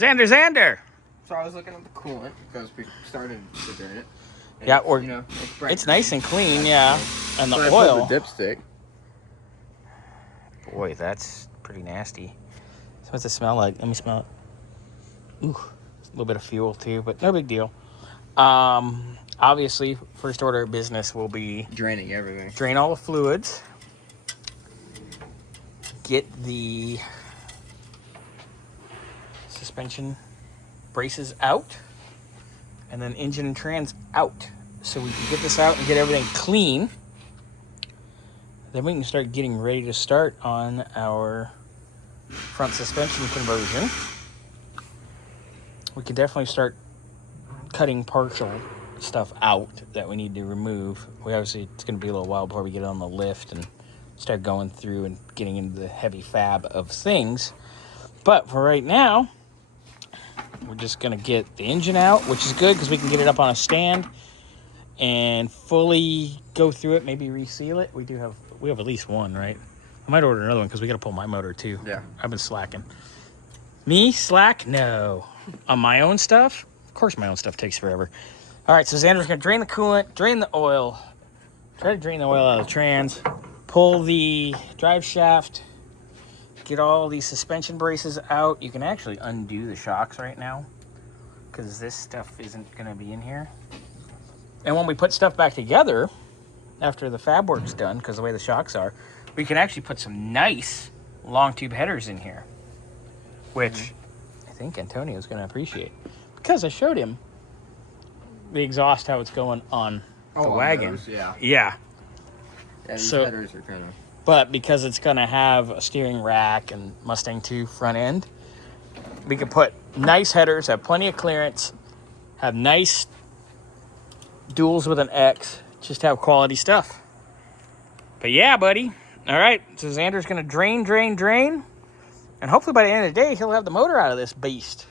Xander. So I was looking at the coolant because we started to drain it. And Yeah, it's nice and clean, yeah. And the so oil. I pulled the dipstick. Boy, that's pretty nasty. So what's it smell like? Let me smell it. Ooh, a little bit of fuel too, but no big deal. Obviously, first order of business will be Draining everything. Drain all the fluids. Get the suspension braces out. And then engine and trans out. So we can get this out and get everything clean. Then we can start getting ready to start on our front suspension conversion. We can definitely start cutting partial stuff out that we need to remove. It's going to be a little while before we get it on the lift and start going through and getting into the heavy fab of things. But for right now, we're just going to get the engine out, which is good because we can get it up on a stand and fully go through it, maybe reseal it. We have at least one, right? I might order another one because we got to pull my motor too. Yeah. I've been slacking. Me? Slack? No. On my own stuff? Of course my own stuff takes forever. All right, so Xander's going to drain the coolant, drain the oil, try to drain the oil out of the trans, pull the drive shaft, get all these suspension braces out. You can actually undo the shocks right now because this stuff isn't going to be in here. And when we put stuff back together, after the fab work's done, because the way the shocks are, we can actually put some nice long tube headers in here, which I think Antonio's going to appreciate because I showed him the exhaust, how it's going on the wagon. Those, yeah. Yeah. Yeah, these So, headers are kind of... But because it's going to have a steering rack and Mustang 2 front end, we can put nice headers, have plenty of clearance, have nice duals with an X, just have quality stuff. But yeah, buddy. All right, so Xander's going to drain, and hopefully by the end of the day, he'll have the motor out of this beast.